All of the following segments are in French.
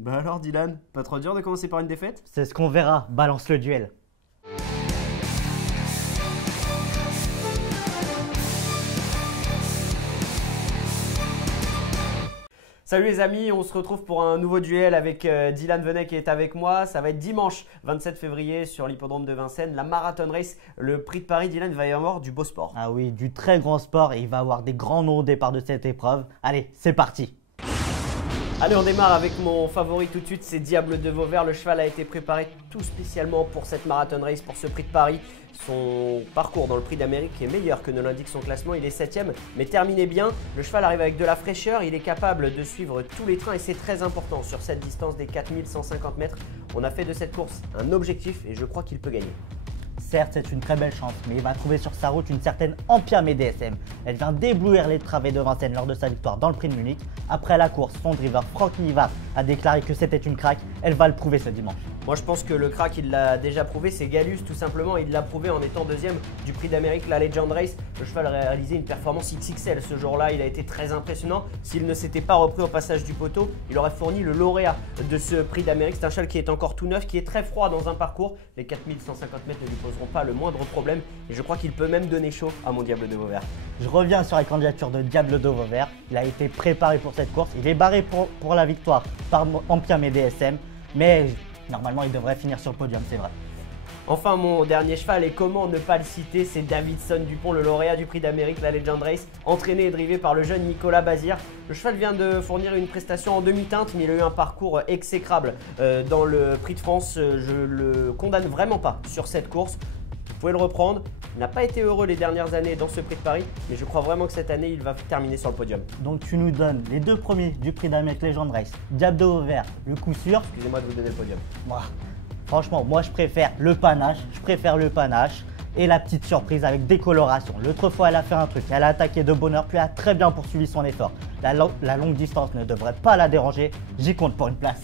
Bah alors Dylan, pas trop dur de commencer par une défaite? C'est ce qu'on verra, balance le duel. Salut les amis, on se retrouve pour un nouveau duel avec Dylan Venet qui est avec moi. Ça va être dimanche 27 février sur l'hippodrome de Vincennes, la Marathon Race, le prix de Paris. Dylan, il va y avoir du beau sport. Ah oui, du très grand sport et il va y avoir des grands noms au départ de cette épreuve. Allez, c'est parti. Allez, on démarre avec mon favori tout de suite, c'est Diable de Vauvert. Le cheval a été préparé tout spécialement pour cette Marathon Race, pour ce prix de Paris. Son parcours dans le prix d'Amérique est meilleur que ne l'indique son classement. Il est 7ème, mais terminé bien. Le cheval arrive avec de la fraîcheur. Il est capable de suivre tous les trains et c'est très important sur cette distance des 4150 mètres. On a fait de cette course un objectif et je crois qu'il peut gagner. Certes, c'est une très belle chance, mais il va trouver sur sa route une certaine Empire DSM. Elle vient d'éblouir les travées de Vincennes lors de sa victoire dans le prix de Munich. Après la course, son driver Franck Nivard a déclaré que c'était une craque. Elle va le prouver ce dimanche. Moi je pense que le crack il l'a déjà prouvé, c'est Galus tout simplement, il l'a prouvé en étant deuxième du prix d'Amérique, la Legend Race. Le cheval a réalisé une performance XXL ce jour-là, il a été très impressionnant. S'il ne s'était pas repris au passage du poteau, il aurait fourni le lauréat de ce prix d'Amérique. C'est un cheval qui est encore tout neuf, qui est très froid dans un parcours. Les 4150 mètres ne lui poseront pas le moindre problème et je crois qu'il peut même donner chaud à mon Diable de Vauvert. Je reviens sur la candidature de Diable de Vauvert. Il a été préparé pour cette course, il est barré pour la victoire par Empire DSM, mais normalement, il devrait finir sur le podium, c'est vrai. Enfin, mon dernier cheval, et comment ne pas le citer, c'est Davidson Dupont, le lauréat du prix d'Amérique, la Legend Race, entraîné et drivé par le jeune Nicolas Bazir. Le cheval vient de fournir une prestation en demi-teinte, mais il a eu un parcours exécrable dans le prix de France. Je le condamne vraiment pas sur cette course. Vous pouvez le reprendre. Il n'a pas été heureux les dernières années dans ce prix de Paris, mais je crois vraiment que cette année, il va terminer sur le podium. Donc tu nous donnes les deux premiers du prix d'Amérique Legend Race. Diable de Vauvert, le coup sûr. Excusez-moi de vous donner le podium. Franchement, moi je préfère le panache. Et la petite surprise avec décoloration. L'autre fois, elle a fait un truc. Elle a attaqué de bonne heure, puis elle a très bien poursuivi son effort. La longue distance ne devrait pas la déranger. J'y compte pour une place.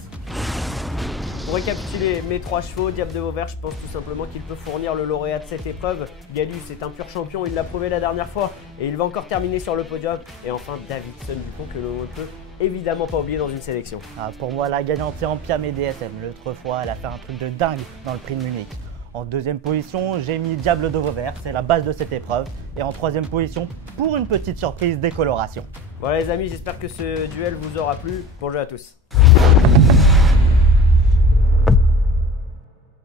Pour récapituler mes trois chevaux, Diable de Vauvert, je pense tout simplement qu'il peut fournir le lauréat de cette épreuve. Galus est un pur champion, il l'a prouvé la dernière fois et il va encore terminer sur le podium. Et enfin Davidson Dupont que l'on ne peut évidemment pas oublier dans une sélection. Pour moi, la gagnante c'est Empire DSM. L'autre fois, elle a fait un truc de dingue dans le prix de Munich. En deuxième position, j'ai mis Diable de Vauvert, c'est la base de cette épreuve. Et en troisième position, pour une petite surprise, décoloration. Voilà les amis, j'espère que ce duel vous aura plu. Bonjour à tous.